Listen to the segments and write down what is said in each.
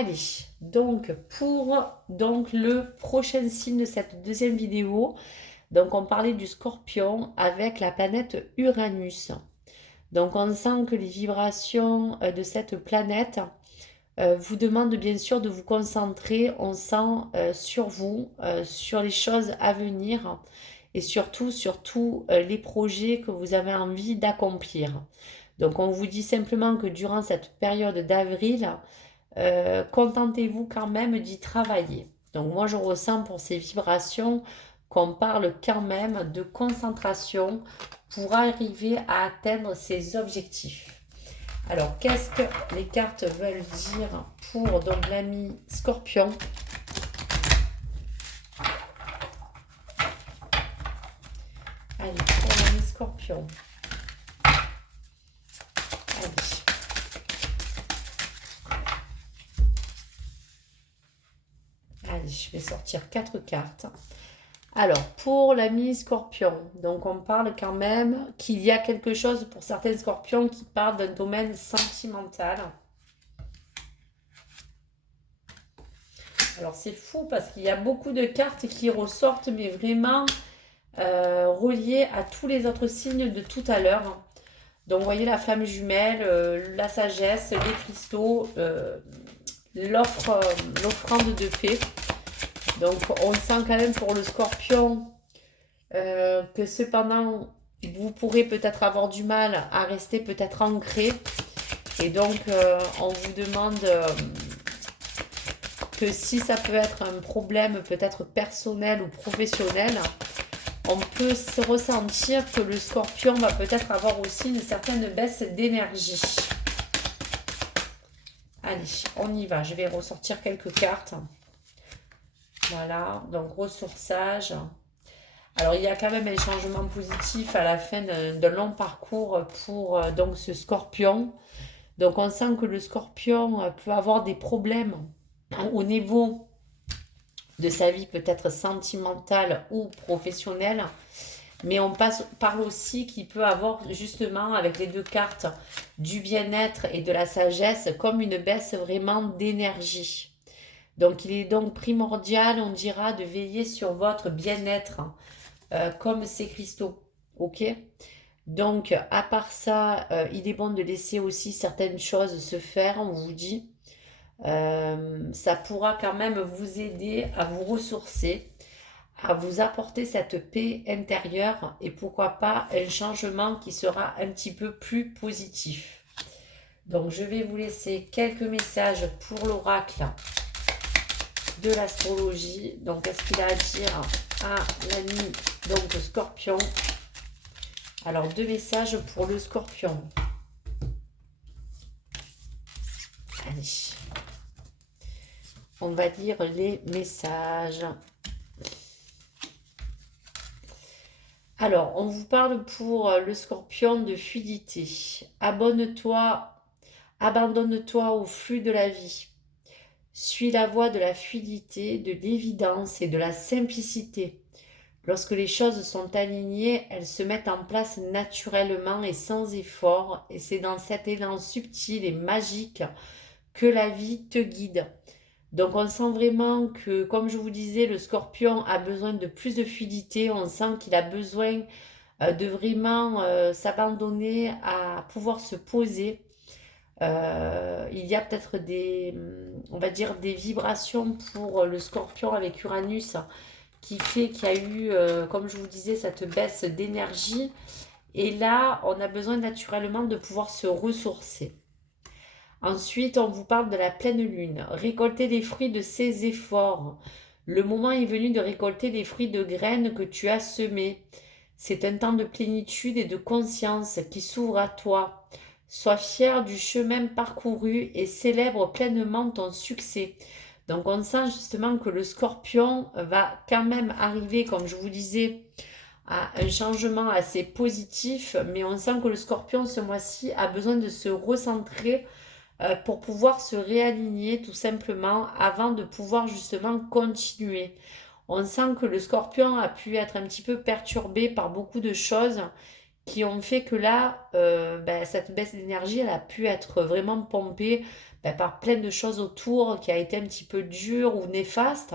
Allez, donc pour le prochain signe de cette deuxième vidéo, donc on parlait du Scorpion avec la planète Uranus. Donc on sent que les vibrations de cette planète vous demandent bien sûr de vous concentrer, on sent sur vous, sur les choses à venir et surtout les projets que vous avez envie d'accomplir. Donc on vous dit simplement que durant cette période d'avril, contentez-vous quand même d'y travailler. Donc moi je ressens pour ces vibrations qu'on parle quand même de concentration pour arriver à atteindre ses objectifs. Alors qu'est-ce que les cartes veulent dire pour donc l'ami Scorpion? Allez, pour l'ami Scorpion. Allez. Allez, je vais sortir 4 cartes. Alors, pour l'ami Scorpion, donc on parle quand même qu'il y a quelque chose pour certains Scorpions qui parlent d'un domaine sentimental. Alors c'est fou parce qu'il y a beaucoup de cartes qui ressortent, mais vraiment reliées à tous les autres signes de tout à l'heure. Donc vous voyez la flamme jumelle, la sagesse, les cristaux, l'offrande de paix. Donc on sent quand même pour le Scorpion que cependant vous pourrez peut-être avoir du mal à rester peut-être ancré. Et donc on vous demande que si ça peut être un problème peut-être personnel ou professionnel, on peut se ressentir que le Scorpion va peut-être avoir aussi une certaine baisse d'énergie. Allez, on y va. Je vais ressortir quelques cartes. Voilà, donc ressourçage. Alors, il y a quand même un changement positif à la fin d'un long parcours pour donc ce Scorpion. Donc, on sent que le Scorpion peut avoir des problèmes au niveau de sa vie peut-être sentimentale ou professionnelle. Mais on parle aussi qu'il peut avoir justement avec les deux cartes du bien-être et de la sagesse comme une baisse vraiment d'énergie. Donc il est donc primordial, on dira, de veiller sur votre bien-être comme ces cristaux. Ok? Donc à part ça, il est bon de laisser aussi certaines choses se faire, on vous dit. Ça pourra quand même vous aider à vous ressourcer, à vous apporter cette paix intérieure et pourquoi pas un changement qui sera un petit peu plus positif. Donc je vais vous laisser quelques messages pour l'oracle de l'astrologie. Donc qu'est-ce qu'il a à dire à l'ami donc Scorpion? Alors 2 messages pour le Scorpion. Allez. On va lire les messages. Alors, on vous parle pour le Scorpion de fluidité. Abonne-toi, abandonne-toi au flux de la vie. Suis la voie de la fluidité, de l'évidence et de la simplicité. Lorsque les choses sont alignées, elles se mettent en place naturellement et sans effort, et c'est dans cet élan subtil et magique que la vie te guide. Donc on sent vraiment que, comme je vous disais, le Scorpion a besoin de plus de fluidité, on sent qu'il a besoin de vraiment s'abandonner à pouvoir se poser. Il y a peut-être on va dire, des vibrations pour le Scorpion avec Uranus qui fait qu'il y a eu, comme je vous disais, cette baisse d'énergie. Et là, on a besoin naturellement de pouvoir se ressourcer. Ensuite, on vous parle de la pleine lune. Récolter les fruits de ses efforts. Le moment est venu de récolter les fruits de graines que tu as semées. C'est un temps de plénitude et de conscience qui s'ouvre à toi. Sois fier du chemin parcouru et célèbre pleinement ton succès. Donc on sent justement que le Scorpion va quand même arriver, comme je vous disais, à un changement assez positif, mais on sent que le Scorpion ce mois-ci a besoin de se recentrer pour pouvoir se réaligner tout simplement avant de pouvoir justement continuer. On sent que le Scorpion a pu être un petit peu perturbé par beaucoup de choses qui ont fait que là, cette baisse d'énergie, elle a pu être vraiment pompée par plein de choses autour qui a été un petit peu dur ou néfaste.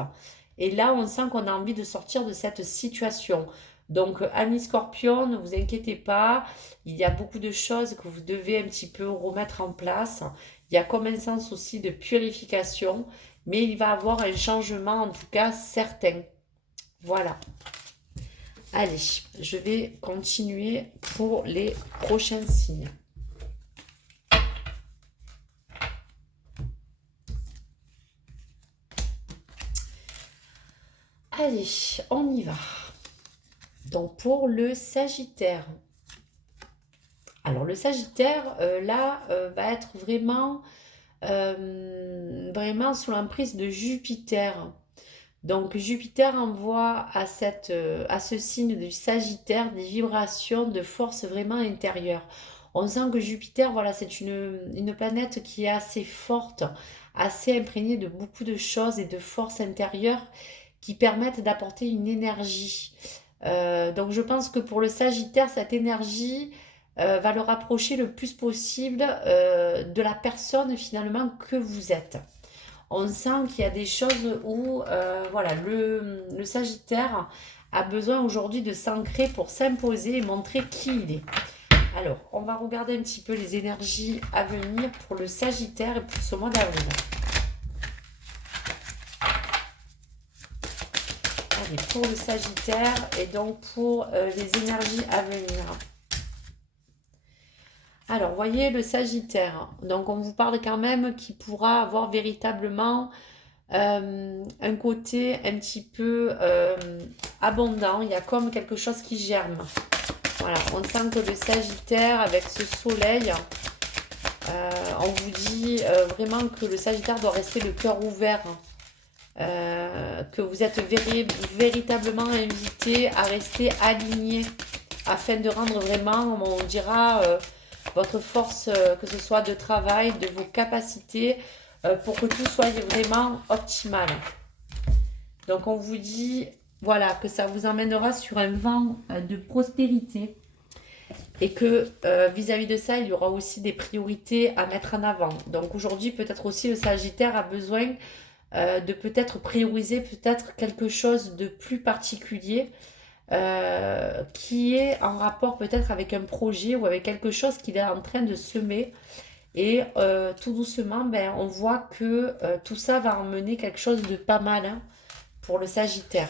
Et là, on sent qu'on a envie de sortir de cette situation. Donc, amis Scorpion, ne vous inquiétez pas, il y a beaucoup de choses que vous devez un petit peu remettre en place. Il y a comme un sens aussi de purification, mais il va y avoir un changement en tout cas certain. Voilà. Allez, je vais continuer pour les prochains signes. Allez, on y va. Donc pour le Sagittaire. Alors le Sagittaire, là, va être vraiment sous l'emprise de Jupiter. Donc Jupiter envoie à ce signe du Sagittaire des vibrations de force vraiment intérieure. On sent que Jupiter, voilà, c'est une planète qui est assez forte, assez imprégnée de beaucoup de choses et de forces intérieures qui permettent d'apporter une énergie. Donc je pense que pour le Sagittaire, cette énergie va le rapprocher le plus possible de la personne finalement que vous êtes. On sent qu'il y a des choses où voilà, le Sagittaire a besoin aujourd'hui de s'ancrer pour s'imposer et montrer qui il est. Alors, on va regarder un petit peu les énergies à venir pour le Sagittaire et pour ce mois d'avril. Allez, pour le Sagittaire et donc pour les énergies à venir. Alors, voyez le Sagittaire. Donc, on vous parle quand même qu'il pourra avoir véritablement un côté un petit peu abondant. Il y a comme quelque chose qui germe. Voilà, on sent que le Sagittaire, avec ce soleil, on vous dit vraiment que le Sagittaire doit rester le cœur ouvert. Que vous êtes véritablement invité à rester aligné afin de rendre vraiment, on dira, votre force, que ce soit de travail, de vos capacités, pour que tout soit vraiment optimal. Donc on vous dit, voilà, que ça vous emmènera sur un vent de prospérité et que vis-à-vis de ça, il y aura aussi des priorités à mettre en avant. Donc aujourd'hui, peut-être aussi le Sagittaire a besoin de peut-être prioriser peut-être quelque chose de plus particulier qui est en rapport peut-être avec un projet ou avec quelque chose qu'il est en train de semer. Et tout doucement, ben, on voit que tout ça va emmener quelque chose de pas mal hein, pour le Sagittaire.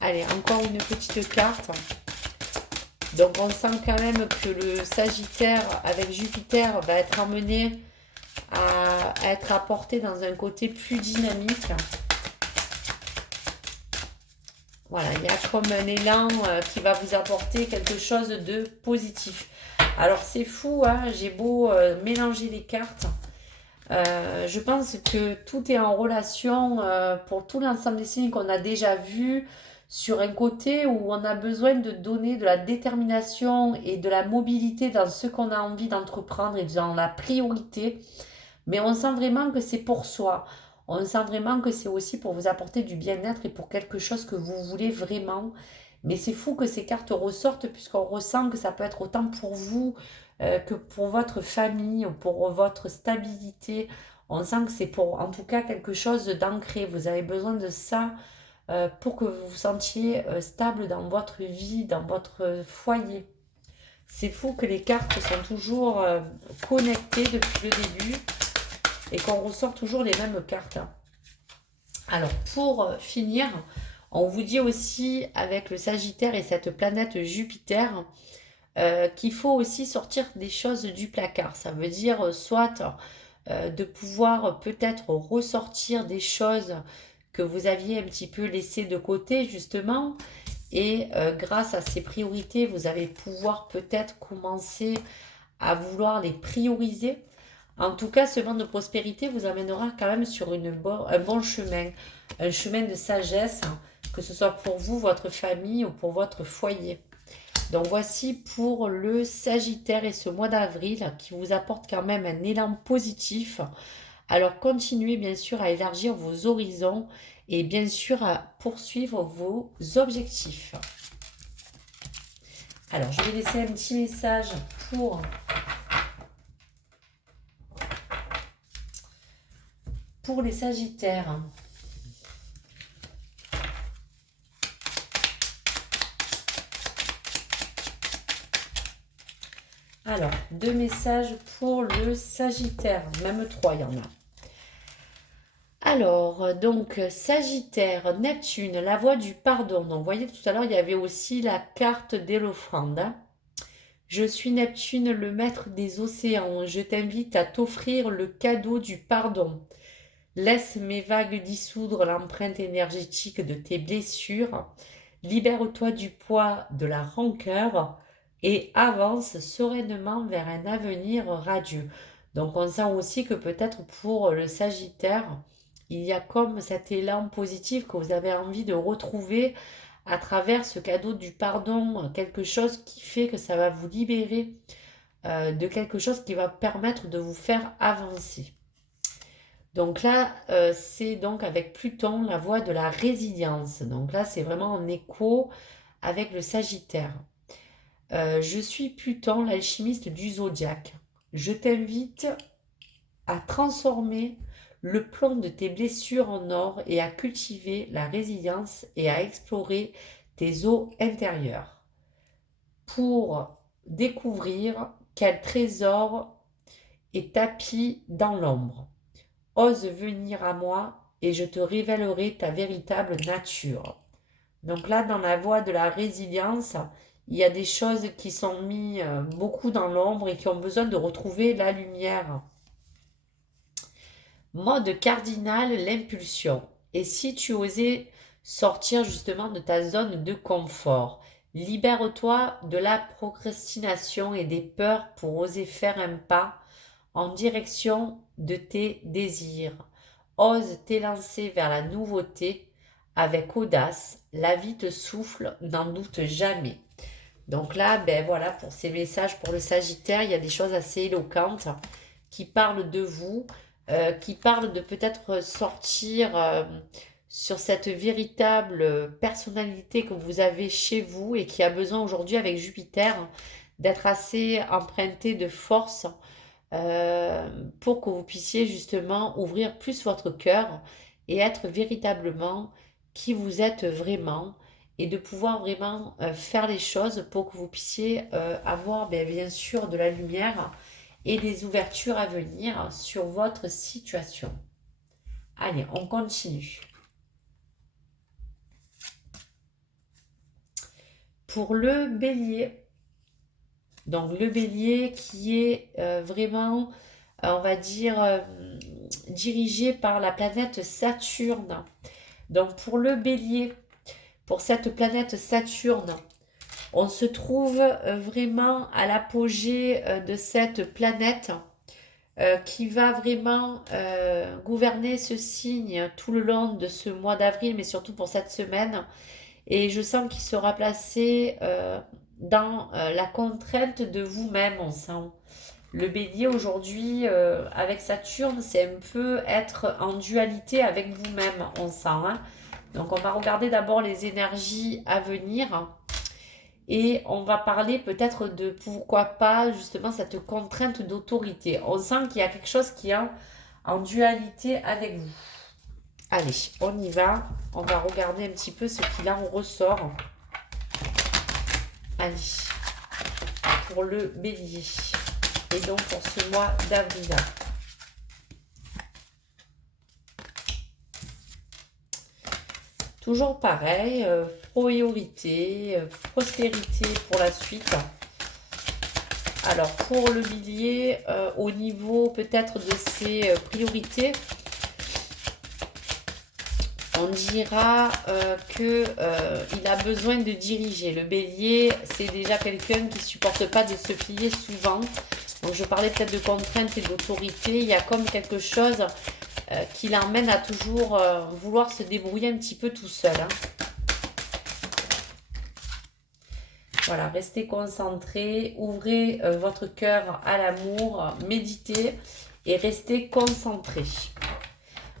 Allez, encore une petite carte. Donc on sent quand même que le Sagittaire avec Jupiter va être emmené à être apporté dans un côté plus dynamique. Voilà, il y a comme un élan qui va vous apporter quelque chose de positif. Alors c'est fou, hein, j'ai beau mélanger les cartes. Je pense que tout est en relation pour tout l'ensemble des signes qu'on a déjà vus sur un côté où on a besoin de donner de la détermination et de la mobilité dans ce qu'on a envie d'entreprendre et dans la priorité. Mais on sent vraiment que c'est pour soi. On sent vraiment que c'est aussi pour vous apporter du bien-être et pour quelque chose que vous voulez vraiment. Mais c'est fou que ces cartes ressortent puisqu'on ressent que ça peut être autant pour vous que pour votre famille ou pour votre stabilité. On sent que c'est pour en tout cas quelque chose d'ancré. Vous avez besoin de ça pour que vous vous sentiez stable dans votre vie, dans votre foyer. C'est fou que les cartes sont toujours connectées depuis le début et qu'on ressort toujours les mêmes cartes. Alors pour finir, on vous dit aussi avec le Sagittaire et cette planète Jupiter qu'il faut aussi sortir des choses du placard. Ça veut dire soit de pouvoir peut-être ressortir des choses que vous aviez un petit peu laissées de côté justement. Et grâce à ces priorités, vous allez pouvoir peut-être commencer à vouloir les prioriser. En tout cas, ce vent de prospérité vous amènera quand même sur un bon chemin, un chemin de sagesse, que ce soit pour vous, votre famille ou pour votre foyer. Donc voici pour le Sagittaire et ce mois d'avril qui vous apporte quand même un élan positif. Alors continuez bien sûr à élargir vos horizons et bien sûr à poursuivre vos objectifs. Alors je vais laisser un petit message pour pour les Sagittaires. Alors, 2 messages pour le Sagittaire, même 3, il y en a. Alors, donc, Sagittaire, Neptune, la voie du pardon. Donc, vous voyez, tout à l'heure, il y avait aussi la carte de l'offrande. Je suis Neptune, le maître des océans. Je t'invite à t'offrir le cadeau du pardon. Laisse mes vagues dissoudre l'empreinte énergétique de tes blessures. Libère-toi du poids de la rancœur et avance sereinement vers un avenir radieux. Donc on sent aussi que peut-être pour le Sagittaire, il y a comme cet élan positif que vous avez envie de retrouver à travers ce cadeau du pardon, quelque chose qui fait que ça va vous libérer de quelque chose qui va permettre de vous faire avancer. Donc là, c'est donc avec Pluton la voie de la résilience. Donc là, c'est vraiment en écho avec le Sagittaire. Je suis Pluton, l'alchimiste du zodiaque. Je t'invite à transformer le plomb de tes blessures en or et à cultiver la résilience et à explorer tes eaux intérieures pour découvrir quel trésor est tapis dans l'ombre. Ose venir à moi et je te révélerai ta véritable nature. Donc là, dans la voie de la résilience, il y a des choses qui sont mises beaucoup dans l'ombre et qui ont besoin de retrouver la lumière. Mode cardinal, l'impulsion. Et si tu osais sortir justement de ta zone de confort, libère-toi de la procrastination et des peurs pour oser faire un pas en direction de tes désirs. Ose t'élancer vers la nouveauté avec audace. La vie te souffle, n'en doute jamais. Donc là, ben voilà, pour ces messages pour le Sagittaire, il y a des choses assez éloquentes qui parlent de vous, qui parlent de peut-être sortir sur cette véritable personnalité que vous avez chez vous et qui a besoin aujourd'hui avec Jupiter d'être assez emprunté de force pour que vous puissiez justement ouvrir plus votre cœur et être véritablement qui vous êtes vraiment et de pouvoir vraiment faire les choses pour que vous puissiez avoir bien sûr de la lumière et des ouvertures à venir sur votre situation. Allez, on continue. Pour le bélier, donc le bélier qui est vraiment, on va dire, dirigé par la planète Saturne. Donc pour le bélier, pour cette planète Saturne, on se trouve vraiment à l'apogée de cette planète qui va vraiment gouverner ce signe tout le long de ce mois d'avril, mais surtout pour cette semaine. Et je sens qu'il sera placé dans la contrainte de vous-même, on sent. Le bélier aujourd'hui, avec Saturne, c'est un peu être en dualité avec vous-même, on sent. Hein. Donc on va regarder d'abord les énergies à venir et on va parler peut-être de pourquoi pas justement cette contrainte d'autorité. On sent qu'il y a quelque chose qui est en dualité avec vous. Allez, on y va. On va regarder un petit peu ce qu'il en ressort. Allez, pour le bélier. Et donc pour ce mois d'avril. Toujours pareil, priorité, prospérité pour la suite. Alors pour le bélier, au niveau peut-être de ses priorités, on dira qu'il a besoin de diriger. Le bélier, c'est déjà quelqu'un qui ne supporte pas de se plier souvent. Donc je parlais peut-être de contrainte et d'autorité. Il y a comme quelque chose qui l'emmène à toujours vouloir se débrouiller un petit peu tout seul. Hein. Voilà, restez concentrés, ouvrez votre cœur à l'amour, méditez et restez concentrés.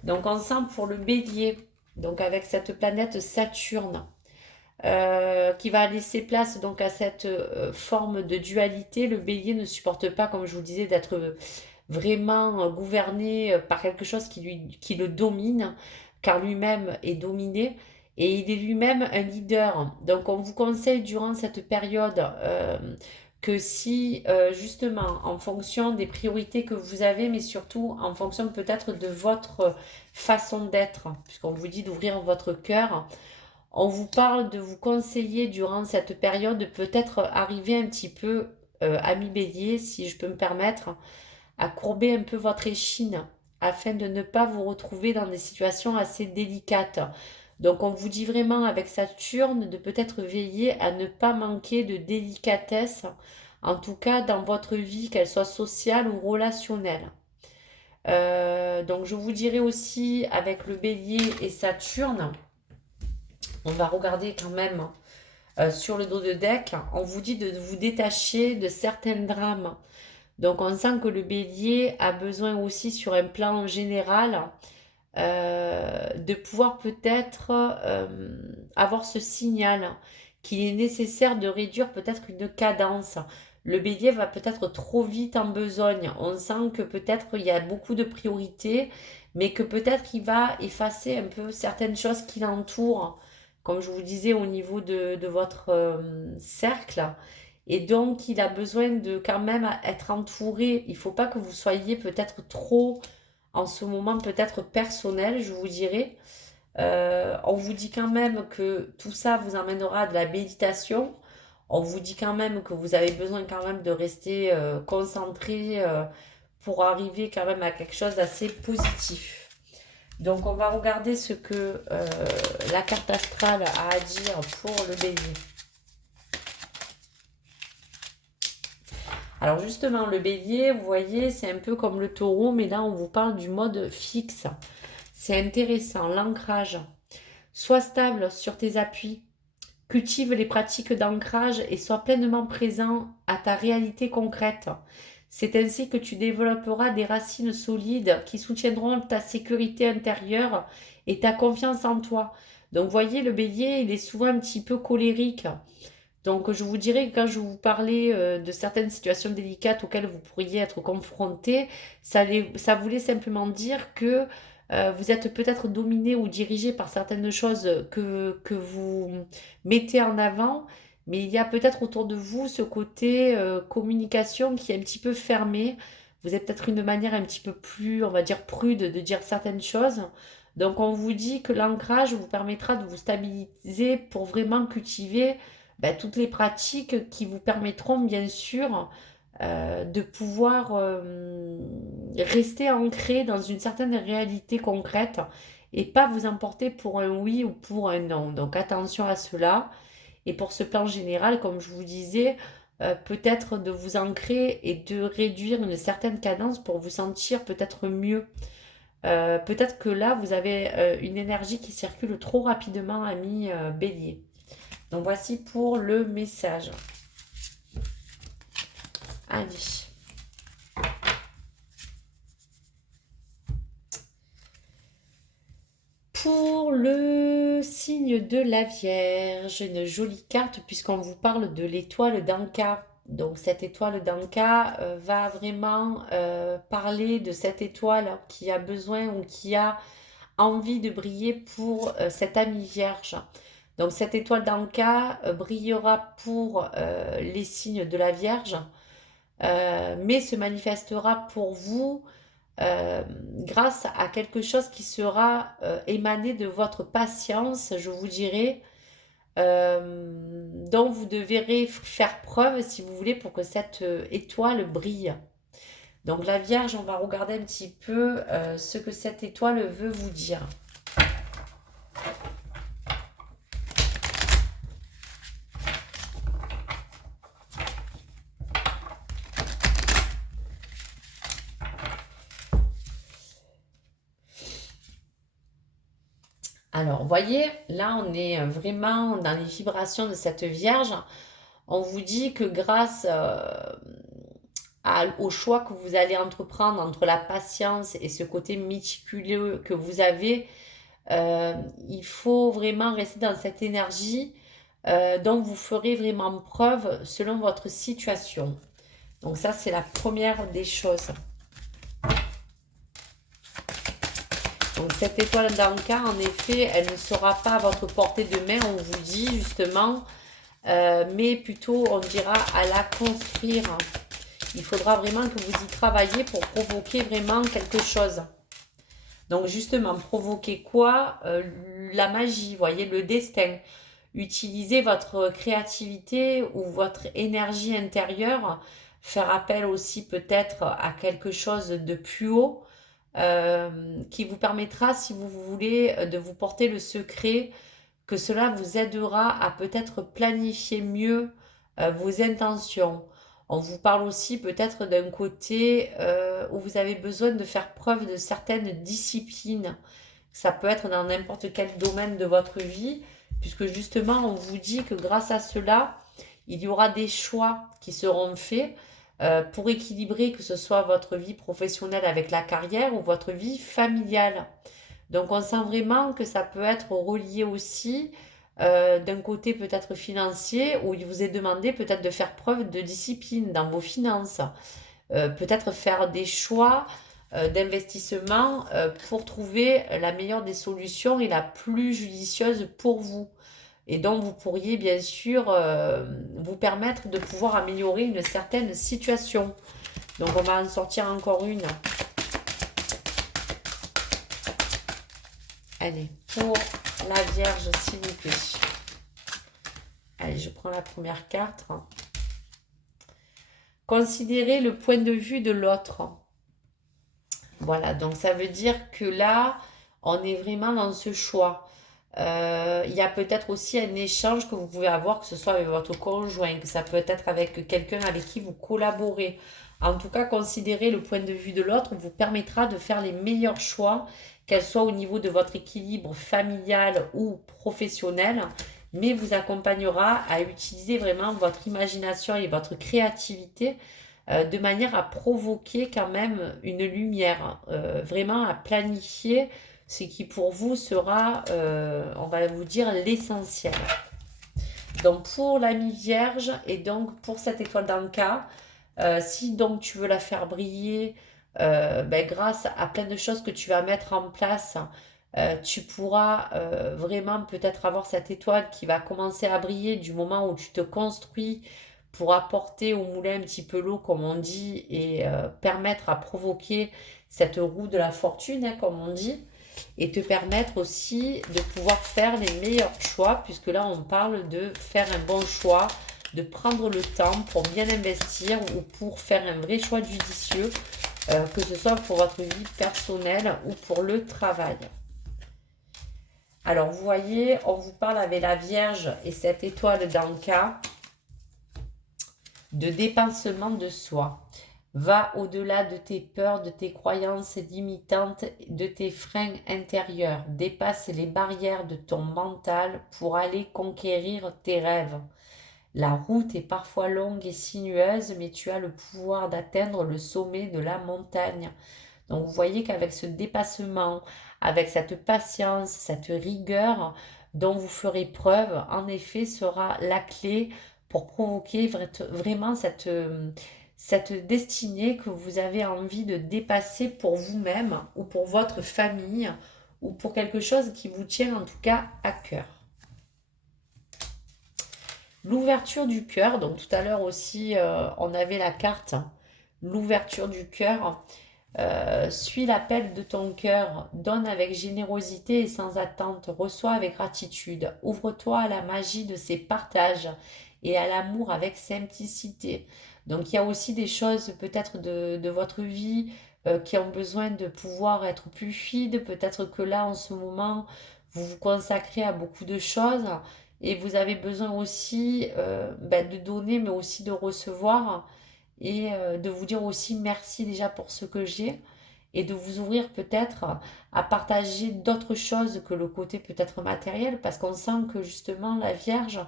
Donc on sent pour le bélier, donc avec cette planète Saturne, qui va laisser place donc à cette forme de dualité. Le bélier ne supporte pas, comme je vous disais, d'être vraiment gouverné par quelque chose qui le domine, car lui-même est dominé et il est lui-même un leader. Donc on vous conseille durant cette période que si justement en fonction des priorités que vous avez, mais surtout en fonction peut-être de votre façon d'être, puisqu'on vous dit d'ouvrir votre cœur, on vous parle de vous conseiller durant cette période de peut-être arriver un petit peu, ami bélier, si je peux me permettre, à courber un peu votre échine afin de ne pas vous retrouver dans des situations assez délicates. Donc on vous dit vraiment avec Saturne de peut-être veiller à ne pas manquer de délicatesse, en tout cas dans votre vie, qu'elle soit sociale ou relationnelle. Donc je vous dirais aussi avec le bélier et Saturne, on va regarder quand même sur le dos de deck, on vous dit de vous détacher de certains drames. Donc on sent que le bélier a besoin aussi sur un plan général de pouvoir peut-être avoir ce signal qu'il est nécessaire de réduire peut-être une cadence. Le bélier va peut-être trop vite en besogne. On sent que peut-être il y a beaucoup de priorités, mais que peut-être il va effacer un peu certaines choses qui l'entourent, comme je vous disais au niveau de votre cercle. Et donc, il a besoin de quand même être entouré. Il ne faut pas que vous soyez peut-être trop en ce moment peut-être personnel, je vous dirais. On vous dit quand même que tout ça vous emmènera à de la méditation. On vous dit quand même que vous avez besoin quand même de rester concentré pour arriver quand même à quelque chose d'assez positif. Donc on va regarder ce que la carte astrale a à dire pour le bélier. Alors justement, le bélier, vous voyez, c'est un peu comme le taureau, mais là on vous parle du mode fixe. C'est intéressant, l'ancrage. Sois stable sur tes appuis. Cultive les pratiques d'ancrage et sois pleinement présent à ta réalité concrète. C'est ainsi que tu développeras des racines solides qui soutiendront ta sécurité intérieure et ta confiance en toi. Donc, voyez, le bélier, il est souvent un petit peu colérique. Donc, je vous dirais que quand je vous parlais de certaines situations délicates auxquelles vous pourriez être confronté, ça voulait simplement dire que vous êtes peut-être dominé ou dirigé par certaines choses que vous mettez en avant, mais il y a peut-être autour de vous ce côté communication qui est un petit peu fermé. Vous avez peut-être une manière un petit peu plus, on va dire, prude de dire certaines choses. Donc, on vous dit que l'ancrage vous permettra de vous stabiliser pour vraiment cultiver toutes les pratiques qui vous permettront bien sûr de pouvoir rester ancré dans une certaine réalité concrète et pas vous emporter pour un oui ou pour un non. Donc attention à cela. Et pour ce plan général, comme je vous disais, peut-être de vous ancrer et de réduire une certaine cadence pour vous sentir peut-être mieux. Peut-être que là, vous avez une énergie qui circule trop rapidement, ami bélier. Donc voici pour le message. Allez. Pour le signe de la Vierge, une jolie carte puisqu'on vous parle de l'étoile d'Anka. Donc cette étoile d'Anka va vraiment parler de cette étoile qui a besoin ou qui a envie de briller pour cette amie Vierge. Donc cette étoile d'Anka brillera pour les signes de la Vierge, mais se manifestera pour vous grâce à quelque chose qui sera émané de votre patience, je vous dirais, dont vous devrez faire preuve si vous voulez pour que cette étoile brille. Donc la Vierge, on va regarder un petit peu ce que cette étoile veut vous dire. Alors, vous voyez, là, on est vraiment dans les vibrations de cette Vierge. On vous dit que grâce au choix que vous allez entreprendre entre la patience et ce côté méticuleux que vous avez, il faut vraiment rester dans cette énergie dont vous ferez vraiment preuve selon votre situation. Donc ça, c'est la première des choses. Donc cette étoile d'Anka, en effet, elle ne sera pas à votre portée de main, on vous dit justement, mais plutôt on dira à la construire. Il faudra vraiment que vous y travaillez pour provoquer vraiment quelque chose. Donc justement, provoquer quoi? La magie, voyez, le destin. Utilisez votre créativité ou votre énergie intérieure. Faire appel aussi peut-être à quelque chose de plus haut qui vous permettra, si vous voulez, de vous porter le secret, que cela vous aidera à peut-être planifier mieux vos intentions. On vous parle aussi peut-être d'un côté où vous avez besoin de faire preuve de certaines disciplines. Ça peut être dans n'importe quel domaine de votre vie, puisque justement on vous dit que grâce à cela, il y aura des choix qui seront faits pour équilibrer que ce soit votre vie professionnelle avec la carrière ou votre vie familiale. Donc on sent vraiment que ça peut être relié aussi d'un côté peut-être financier où il vous est demandé peut-être de faire preuve de discipline dans vos finances, peut-être faire des choix d'investissement pour trouver la meilleure des solutions et la plus judicieuse pour vous. Et donc vous pourriez bien sûr vous permettre de pouvoir améliorer une certaine situation. Donc on va en sortir encore une. Allez, pour la Vierge, s'il vous plaît. Allez, je prends la première carte. Considérez le point de vue de l'autre. Voilà, donc ça veut dire que là, on est vraiment dans ce choix. Il y a peut-être aussi un échange que vous pouvez avoir, que ce soit avec votre conjoint, que ça peut être avec quelqu'un avec qui vous collaborez. En tout cas, considérer le point de vue de l'autre vous permettra de faire les meilleurs choix, qu'elle soit au niveau de votre équilibre familial ou professionnel, mais vous accompagnera à utiliser vraiment votre imagination et votre créativité de manière à provoquer quand même une lumière, vraiment à planifier ce qui pour vous sera, on va vous dire, l'essentiel. Donc pour l'ami Vierge et donc pour cette étoile d'Anka, si donc tu veux la faire briller, grâce à plein de choses que tu vas mettre en place, tu pourras vraiment peut-être avoir cette étoile qui va commencer à briller du moment où tu te construis pour apporter au moulin un petit peu l'eau, comme on dit, et permettre à provoquer cette roue de la fortune, hein, comme on dit, et te permettre aussi de pouvoir faire les meilleurs choix, puisque là on parle de faire un bon choix, de prendre le temps pour bien investir ou pour faire un vrai choix judicieux, que ce soit pour votre vie personnelle ou pour le travail. Alors vous voyez, on vous parle avec la Vierge et cette étoile d'Anka de dépensement de soi. Va au-delà de tes peurs, de tes croyances limitantes, de tes freins intérieurs. Dépasse les barrières de ton mental pour aller conquérir tes rêves. La route est parfois longue et sinueuse, mais tu as le pouvoir d'atteindre le sommet de la montagne. Donc vous voyez qu'avec ce dépassement, avec cette patience, cette rigueur dont vous ferez preuve, en effet, sera la clé pour provoquer vraiment cette destinée que vous avez envie de dépasser pour vous-même ou pour votre famille ou pour quelque chose qui vous tient en tout cas à cœur. L'ouverture du cœur, donc tout à l'heure aussi on avait la carte, l'ouverture du cœur. Suis l'appel de ton cœur, donne avec générosité et sans attente, reçois avec gratitude, ouvre-toi à la magie de ces partages et à l'amour avec simplicité. Donc il y a aussi des choses peut-être de votre vie qui ont besoin de pouvoir être plus fluides. Peut-être que là en ce moment vous vous consacrez à beaucoup de choses et vous avez besoin aussi de donner mais aussi de recevoir et de vous dire aussi merci déjà pour ce que j'ai et de vous ouvrir peut-être à partager d'autres choses que le côté peut-être matériel parce qu'on sent que justement la Vierge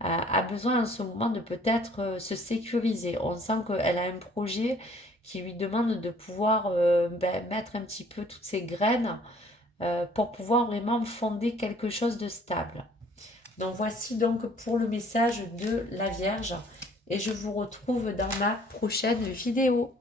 a besoin en ce moment de peut-être se sécuriser. On sent qu'elle a un projet qui lui demande de pouvoir mettre un petit peu toutes ses graines pour pouvoir vraiment fonder quelque chose de stable. Donc voici donc pour le message de la Vierge et je vous retrouve dans ma prochaine vidéo.